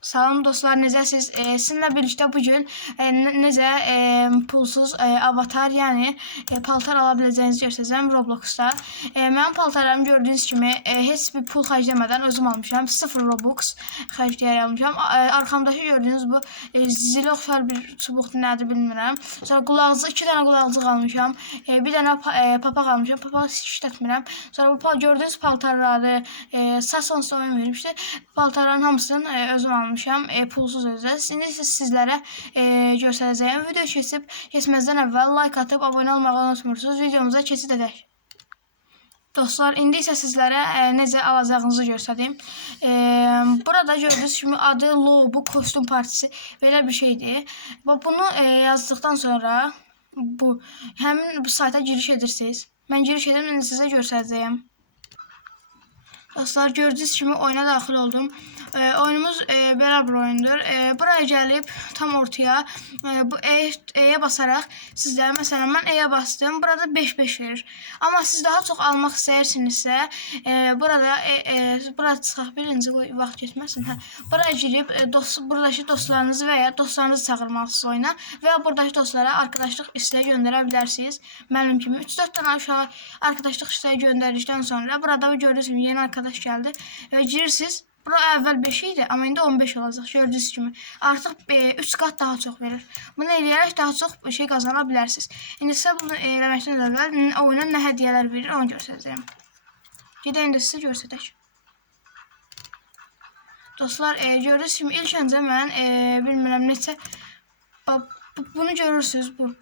Salam dostlar, necəsiz? Sizinlə birlikdə bugün necə pulsuz avatar, yəni paltar ala biləcəyinizi göstərəcəm Robloxda. Mənim paltarlarımı gördüyünüz kimi heç bir pul xərcləmədən özüm almışam. 0 Robux xərcləyərək almışam. Arxamdakı gördüyünüz bu zilə oxşar bir çubuqdur, nədir bilmirəm. Sonra qulaqcıq, 2 dənə qulaqcıq almışam. Bir dənə papaq almışam. Papağı işlətmirəm. Sonra bu gördüyünüz paltarları Sason'sa oyun vermişdi. Paltarların hamısını özüm almışam. Pulsuz özü. İndi isə sizlərə göstərəcəyim. Video keçməzdən əvvəl like atıb abunə olmağı unutmursunuz. Videomuza keçid edək. Dostlar, indi isə sizlərə necə alacağınızı göstəreyim. Burada gördüyünüz kimi adı bu kostüm partisi belə bir şeydir. Bunu yazdıqdan sonra həmin bu sayta giriş edirsiniz. Mən giriş edim, indi sizə göstərəcəyim. Dostlar, gördüyünüz kimi oyuna daxil oldum. Oyunumuz belə bir oyundur. Buraya gəlib tam ortaya bu E'ye basaraq sizlər, məsələn mən E'ye bastım. Burada 5-5 verir. Amma siz daha çox almaq istəyirsinizsə burada çıxaq, birinci vaxt getməsin. Buraya girib buradakı dostlarınızı və ya dostlarınızı çağırmalısınız oyuna və ya buradakı dostlara arkadaşlıq istəyi göndərə bilərsiniz. Mənim kimi 3-4 dənə uşağa arkadaşlıq istəyi göndərdikdən sonra burada gördüyünüz kimi yeni arkadaş gəldi və girirsiniz. Bura əvvəl 5 idi, amma indi 15 olacaq. Gördüyünüz kimi artıq 3 qat daha çox verir. Bunu eləyərək daha çox şey qazana bilərsiniz. İndi sizə bunu eləməkdən əvvəl oyuna nə hədiyyələr verir, onu göstərəcəyim. Gedək indi sizə göstərək. Dostlar, gördüyünüz kimi ilk öncə mən bilmirəm neçə bunu görürsünüz bu.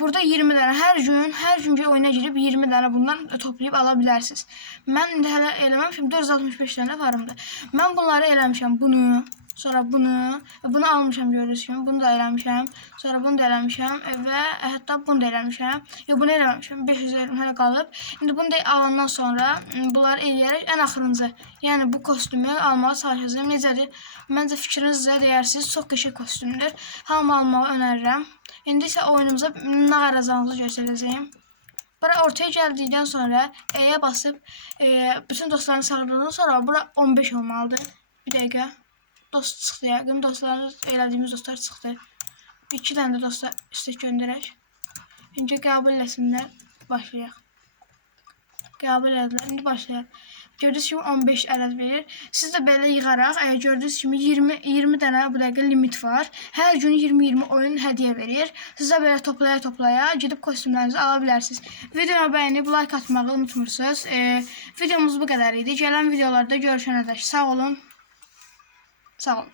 Burada 20 dənə hər gün oyuna girib 20 dənə bundan toplayıb ala bilərsiniz. Mən indi hələ eləməmişəm, 465 dənə varımdır. Mən bunları eləmişəm, sonra bunu almışam gördüyünüz kimi, bunu da eləmişəm, sonra bunu da eləmişəm və hətta bunu da eləmişəm. Yox, bunu eləməmişəm, 500 eurum hələ qalıb. İndi bunu da alandan sonra bunları eləyərək ən axırıncı, yəni bu kostümü almağa çalışacağım. Necədir? Məncə fikrinizə deyərsiniz, çox qəşəng kostümdür. Hamı almağı önərirəm. İndi isə oyunumuza nə arayacağınızı göstərəcəyim. Bura ortaya gəldikdən sonra E'ye basıb bütün dostlarını çağırdıqdan sonra bura 15 olmalıdır. Bir dəqiqə. Dost çıxdı yəqin. Dostlarımız, elədiyimiz dostlar çıxdı. 2 dənə də dostlar istek göndərək. İndi qəbul eləsinlər. Başlayaq. Qəbul edilər. İndi başlayaq. Gördüyünüz kimi 15 ədəd verir. Siz də belə yığaraq, gördüyünüz kimi 20 dənə bu dəqiqə limit var. Hər gün 20-20 oyun hədiyyə verir. Siz də belə toplaya gedib kostümlərinizi ala bilərsiniz. Videonu bəyənib like atmağı unutmursunuz. Videomuz bu qədər idi. Gələn videolarda görüşənədək sağ olun. Sağ olun.